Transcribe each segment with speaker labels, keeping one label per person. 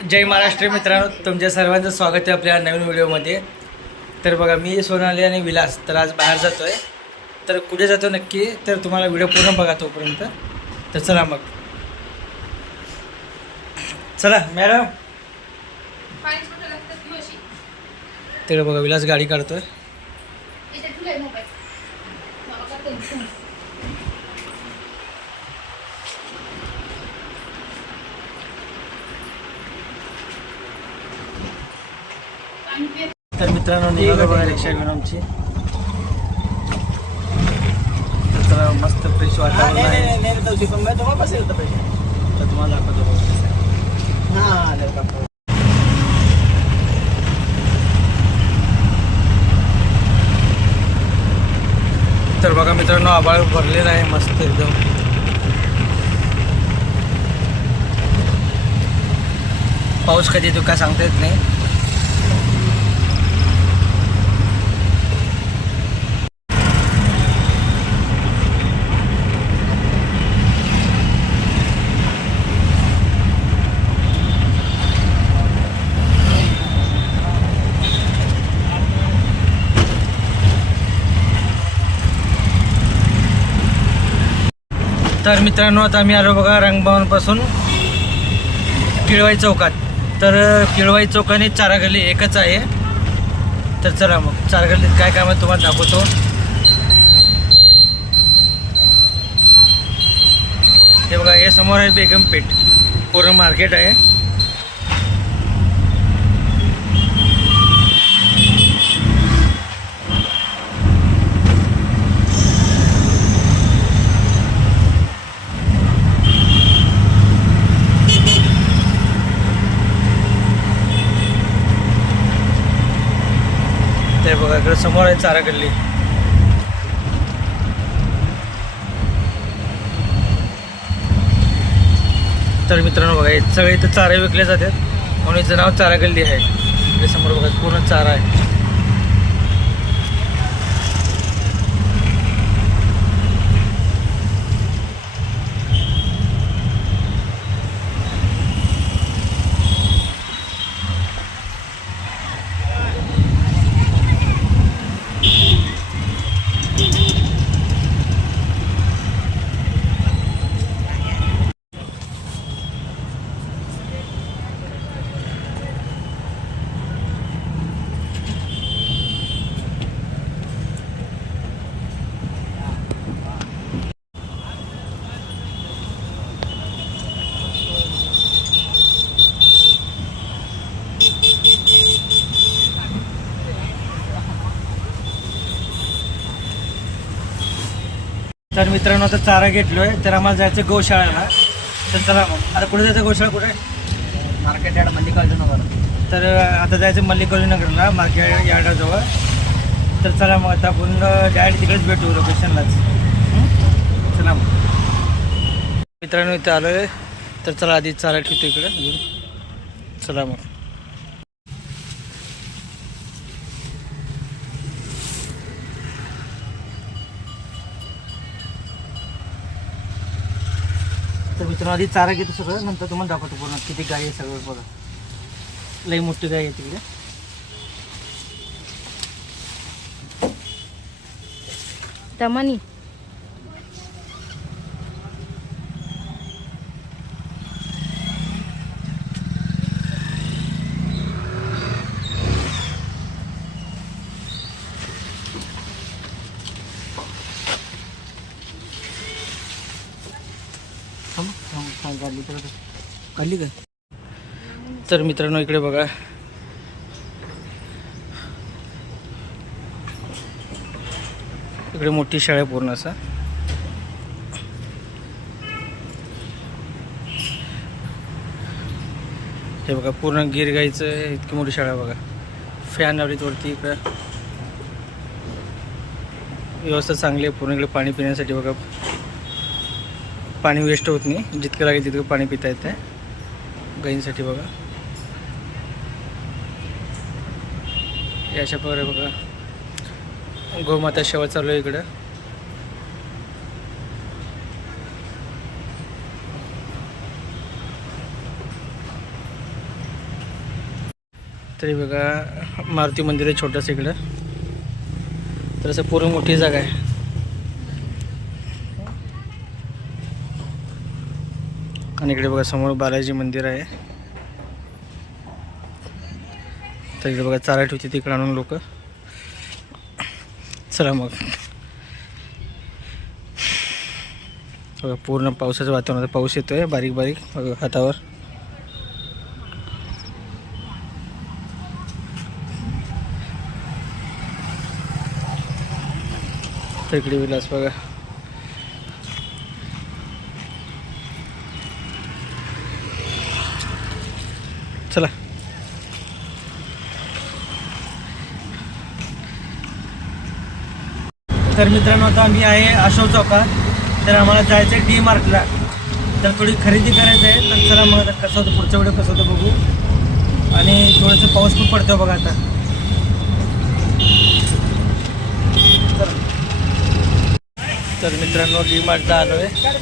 Speaker 1: जय महाराष्ट्र मित्रांनो तुमच्या सर्वांचं स्वागत आहे आपल्या नवीन व्हिडिओमध्ये. तर बघा मी सोनाली आणि विलास तर आज बाहेर जातो आहे तर कुठे जातो नक्की? तर तुम्हाला व्हिडिओ पूर्ण बघा तोपर्यंत. तर चला मग. चला मॅडम.
Speaker 2: पाणीच
Speaker 1: तिकडे बघा विलास गाडी काढतोय. तर मित्रांनो निघालो बघा रिक्षा घेऊन आमची. तर मस्त फ्रेश वातावरण आहे. तर तुम्हाला दाखवतो. तर बघा मित्रांनो आबाळ भरलेला आहे मस्त एकदम. पाऊस कधी येतो काय सांगता येत नाही. तर मित्रांनो आता आम्ही आलो बघा रंगभवनपासून किळवाई चौकात. तर किळवाई चौकाने आणि चारा गल्ली एकच आहे. तर चला मग चार गल्लीत काय काम आहे तुम्हाला दाखवतो. हे बघा हे समोर आहे बेगमपेठ. पूर्ण मार्केट आहे ते बघा इकडे समोर आहे चारा गल्ली तर मित्रांनो बघा हे सगळे इथं चारा विकले जातात. म्हणून याचं नाव चारा गल्ली आहे. इकडे समोर बघा पूर्ण चारा आहे. तर मित्रांनो आता चारा घेतलोय. तर आम्हाला जायचं गोशाळेला. तर चला मग आता कुठे जायचं गोशाळा कुठे?
Speaker 3: मार्केट यार्ड मल्लिकार्जुन नगर
Speaker 1: तर आता जायचं मल्लिकार्जुन नगरला मार्केट यार्डाजवळ. तर चला मग आता आपण डायरेक्ट तिकडेच भेटू लोकेशनलाच? चला मग. मित्रांनो इथं आलो आहे तर चला आधी चाला ठेवतो इकडे. चला मग. मित्रांनो आधी चारा घेतो सगळं नंतर तुम्हाला दाखवतो पूर्ण किती गाय आहे सगळं बघा. लई मोठी गाय आहे तिकडे.
Speaker 2: दमानी.
Speaker 1: काढली तर तर मित्रांनो इकडे बघा. इकडे मोठी शाळा आहे पूर्ण असा. हे बघा पूर्ण गिर गायचं इतकी मोठी शाळा आहे बघा. फॅन आवडीत वरती इकडं. व्यवस्था चांगली आहे. पूर्ण इकडे पाणी पिण्यासाठी बघा. पाणी वेस्ट होत नाही. जितकं लागेल तितकं पाणी पिता येतं गाईंसाठी बघा. याच्या अशा प्रकारे बघा. गोमाता शेवा चालू आहे इकडं. तरी बघा मारुती मंदिर आहे छोटंसं इकडं. तर असं पूर्ण मोठी जागा आहे. आणि इकडे बघा समोर बालाजी मंदिर आहे. तर इकडे बघा चारा ठेवते तिकडे आणून लोक. चला मग. बघा पूर्ण पावसाचं वातावरण आता पाऊस येतोय बारीक बारीक बघा हातावर. तर इकडे विलास बघा. चला. तर मित्रांनो आता आम्ही आहे अशोक चौकात. तर आम्हाला जायचं आहे डी मार्टला तर थोडी खरेदी करायचं आहे तर चला मग आता कसं होतं पुढच्या वेळी कसं होतं बघू. आणि थोडंसं पाऊस खूप पडतो बघा आता. तर मित्रांनो डी मार्टला आलो आहे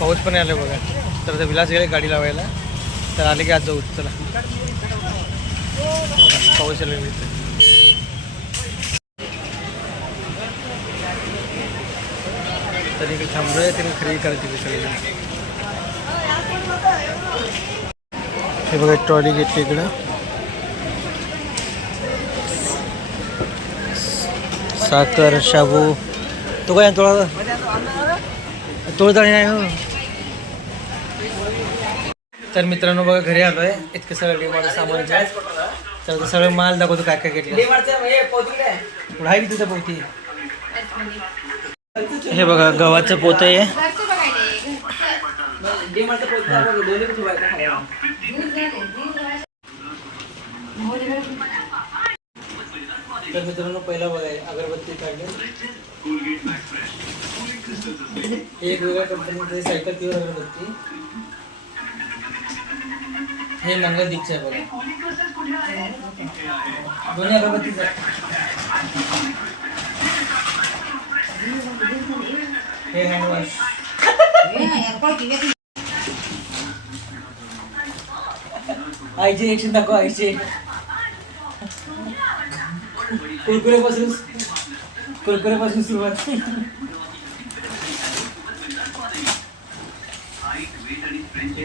Speaker 1: पाऊस पण आलो बघा. तर आता विलास गेले गाडी लावायला. तर आले की आज जाऊ. चला. बघा, पाऊस तरी इथे तर इकडे थांबलोय तरी खरेदी करायची सगळी हे बघा ट्रॉली घेतली इकडं. साखर शाबू. तो काय थोडा तुळजाणी नाही हो. तर मित्रांनो बघा घरी आलोय. इतकं सगळं डिमार्ट सामान आहे. तर सगळं माल दाखवतो काय काय घेतलं. पुढं आहे तुझं पोती? हे बघा गव्हाचं पोत आहे. तर मित्रांनो पहिला बघाय अगरबत्ती काढली. एक वेगळ्या कंपनीचे सायकल प्युअर अगरबत्ती. हे मंगल मंगलदीपचं आहे बघा. दोन्ही अगरबत्तीच आहे. हे हँडवॉश आईचे रिएक्शन दाखव आईचे. कुरकुरेपासून कुरकुरेपासून सुरुवात. हे पाणी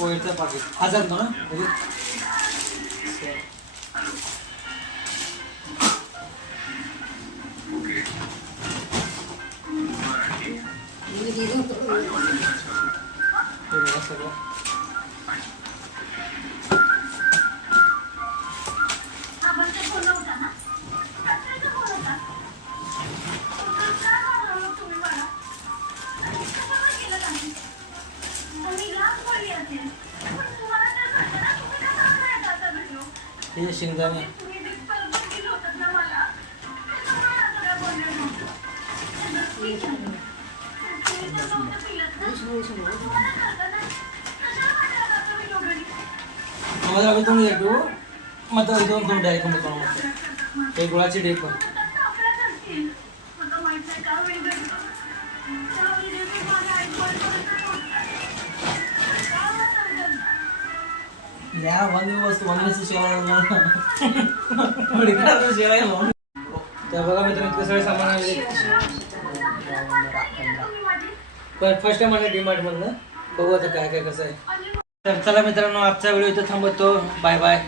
Speaker 1: पाणी ओढलं ते दे, मामा का. हा पोहेचं पाकिट हे शेंगदाणे. आम्हाला तुम्ही भेटू मग दोन दोन डायरेक्ट मग. मग गुळाची डेक पण. या वन वस्तू वनवेचं शेवा शेवा त्या बघा मित्र इतकं सगळे सामान आले पण फर्स्ट टाइम आला डीमार्ट मधनं. बघू आता काय काय कसं आहे. तर चला मित्रांनो आजचा व्हिडिओ इथं थांबवतो. Bye bye